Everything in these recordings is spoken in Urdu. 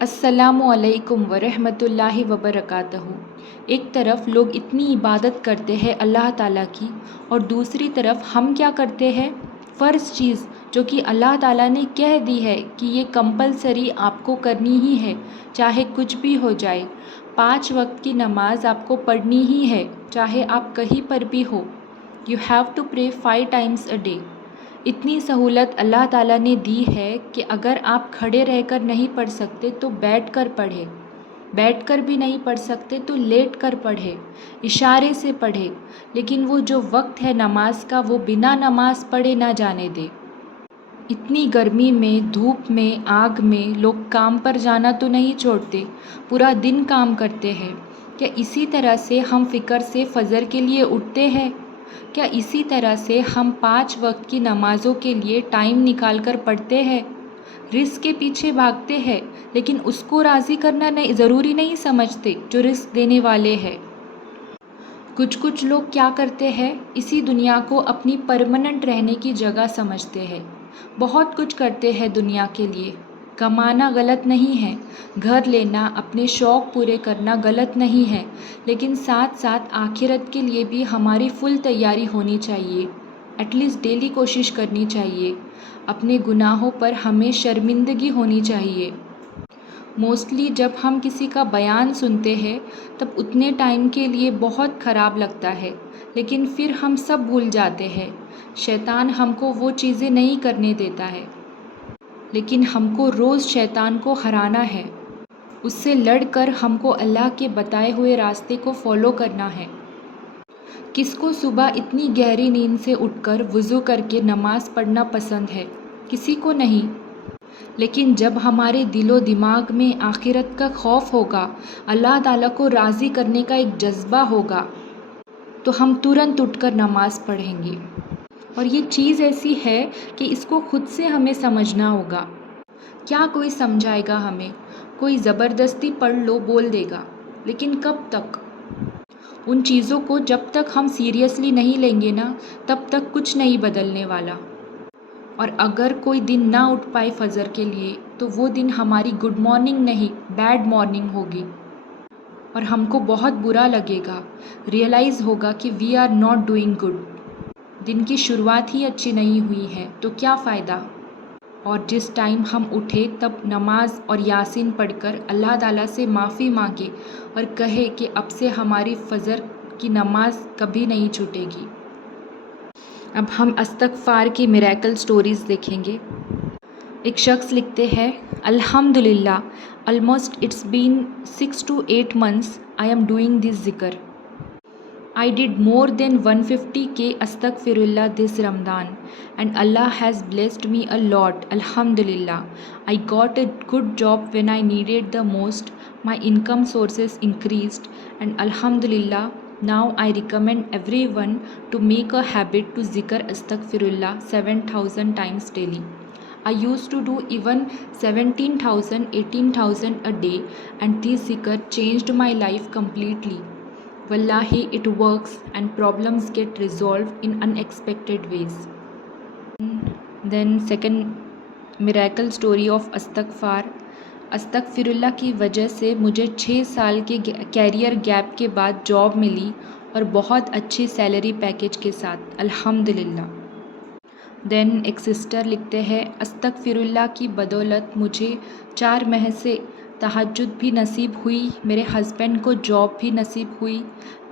السلام علیکم ورحمۃ اللہ وبرکاتہ۔ ایک طرف لوگ اتنی عبادت کرتے ہیں اللہ تعالیٰ کی، اور دوسری طرف ہم کیا کرتے ہیں؟ فرض چیز جو کہ اللہ تعالیٰ نے کہہ دی ہے کہ یہ کمپلسری آپ کو کرنی ہی ہے، چاہے کچھ بھی ہو جائے۔ 5 وقت کی نماز آپ کو پڑھنی ہی ہے، چاہے آپ کہیں پر بھی ہو۔ You have to pray 5 times a day۔ اتنی سہولت اللہ تعالیٰ نے دی ہے کہ اگر آپ کھڑے رہ کر نہیں پڑھ سکتے تو بیٹھ کر پڑھے، بیٹھ کر بھی نہیں پڑھ سکتے تو لیٹ کر پڑھے، اشارے سے پڑھے، لیکن وہ جو وقت ہے نماز کا وہ بنا نماز پڑھے نہ جانے دے۔ اتنی گرمی میں، دھوپ میں، آگ میں لوگ کام پر جانا تو نہیں چھوڑتے، پورا دن کام کرتے ہیں۔ کیا اسی طرح سے ہم فکر سے فجر کے لیے اٹھتے ہیں؟ کیا اسی طرح سے ہم 5 وقت کی نمازوں کے لیے ٹائم نکال کر پڑھتے ہیں؟ رزق کے پیچھے بھاگتے ہیں، لیکن اس کو راضی کرنا ضروری نہیں سمجھتے جو رزق دینے والے ہیں۔ کچھ لوگ کیا کرتے ہیں؟ اسی دنیا کو اپنی پرماننٹ رہنے کی جگہ سمجھتے ہیں، بہت کچھ کرتے ہیں دنیا کے لیے۔ کمانا غلط نہیں ہے، گھر لینا، اپنے شوق پورے کرنا غلط نہیں ہے، لیکن ساتھ ساتھ آخرت کے لیے بھی ہماری فل تیاری ہونی چاہیے۔ ایٹ لیسٹ ڈیلی کوشش کرنی چاہیے۔ اپنے گناہوں پر ہمیں شرمندگی ہونی چاہیے۔ موسٹلی جب ہم کسی کا بیان سنتے ہیں تب اتنے ٹائم کے لیے بہت خراب لگتا ہے، لیکن پھر ہم سب بھول جاتے ہیں۔ شیطان ہم کو وہ چیزیں نہیں کرنے دیتا ہے، لیکن ہم کو روز شیطان کو ہرانا ہے۔ اس سے لڑ کر ہم کو اللہ کے بتائے ہوئے راستے کو فالو کرنا ہے۔ کس کو صبح اتنی گہری نیند سے اٹھ کر وضو کر کے نماز پڑھنا پسند ہے؟ کسی کو نہیں۔ لیکن جب ہمارے دل و دماغ میں آخرت کا خوف ہوگا، اللہ تعالیٰ کو راضی کرنے کا ایک جذبہ ہوگا، تو ہم ترنت اٹھ کر نماز پڑھیں گے۔ اور یہ چیز ایسی ہے کہ اس کو خود سے ہمیں سمجھنا ہوگا۔ کیا کوئی سمجھائے گا ہمیں؟ کوئی زبردستی پڑھ لو بول دے گا، لیکن کب تک؟ ان چیزوں کو جب تک ہم سیریسلی نہیں لیں گے نا، تب تک کچھ نہیں بدلنے والا۔ اور اگر کوئی دن نہ اٹھ پائے فجر کے لیے تو وہ دن ہماری گڈ مارننگ نہیں، بیڈ مارننگ ہوگی، اور ہم کو بہت برا لگے گا، ریئلائز ہوگا کہ we are not doing good. دن کی شروعات ہی اچھی نہیں ہوئی ہے تو کیا فائدہ؟ اور جس ٹائم ہم اٹھے تب نماز اور یاسین پڑھ کر اللہ تعالیٰ سے معافی مانگے اور کہے کہ اب سے ہماری فجر کی نماز کبھی نہیں چھوٹے گی۔ اب ہم استغفار کی میریکل سٹوریز دیکھیں گے۔ ایک شخص لکھتے ہیں، الحمدللہ almost it's been 6 to 8 months I am doing this zikr. I did more than 150k astaghfirullah this Ramadan and Allah has blessed me a lot, alhamdulillah. I got a good job when I needed the most. My income sources increased and alhamdulillah now I recommend everyone to make a habit to zikr astaghfirullah 7,000 times daily. I used to do even 17,000, 18,000 a day and this zikr changed my life completely. Wallahi, it works and problems get resolved in unexpected ways. Then second miracle story of استغفار۔ استغفراللہ کی وجہ سے مجھے 6 سال کے کیریئر گیپ کے بعد جاب ملی اور بہت اچھی سیلری پیکیج کے ساتھ، الحمدللہ۔ دین ایک سسٹر لکھتے ہیں، استغفراللہ کی بدولت مجھے 4 ماہ سے تہجد بھی نصیب ہوئی، میرے ہسبینڈ کو جاب بھی نصیب ہوئی،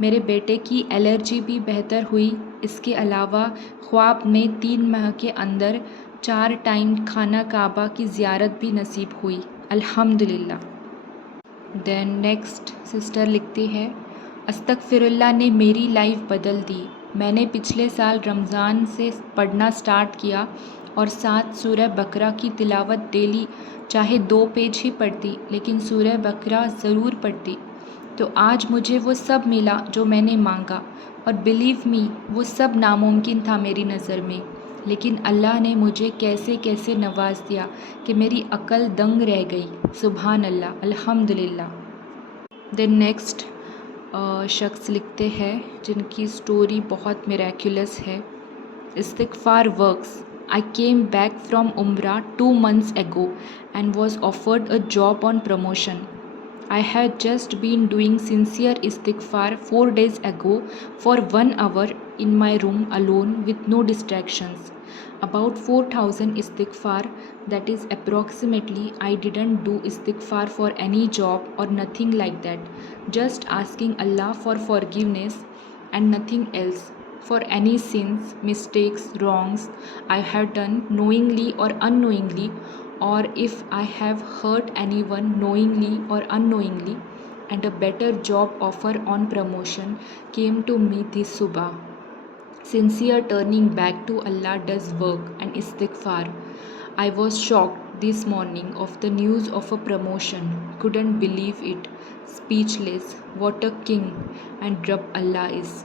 میرے بیٹے کی الرجی بھی بہتر ہوئی، اس کے علاوہ خواب میں 3 ماہ کے اندر 4 ٹائم خانہ کعبہ کی زیارت بھی نصیب ہوئی، الحمدللہ۔ دین نیکسٹ سسٹر لکھتی ہے، استغفراللہ نے میری لائف بدل دی۔ میں نے پچھلے سال رمضان سے پڑھنا سٹارٹ کیا اور 7 سورہ بقرہ کی تلاوت ڈیلی، چاہے 2 پیج ہی پڑھتی لیکن سورہ بقرہ ضرور پڑھتی، تو آج مجھے وہ سب ملا جو میں نے مانگا، اور بلیو می وہ سب ناممکن تھا میری نظر میں، لیکن اللہ نے مجھے کیسے کیسے نواز دیا کہ میری عقل دنگ رہ گئی، سبحان اللہ، الحمدللہ۔ دین نیکسٹ شخص لکھتے ہیں جن کی سٹوری بہت میریکولس ہے، استغفار works. I came back from Umrah 2 months ago and was offered a job on promotion. I had just been doing sincere istighfar 4 days ago for 1 hour in my room alone with no distractions. About 4,000 istighfar, that is approximately. I didn't do istighfar for any job or nothing like that. Just asking Allah for forgiveness and nothing else. For any sins, mistakes, wrongs I have done knowingly or unknowingly, or if I have hurt anyone knowingly or unknowingly, and a better job offer on promotion came to me this subah. Sincere turning back to Allah does work and istighfar. I was shocked this morning of the news of a promotion. Couldn't believe it. Speechless. What a king and Rabb Allah is.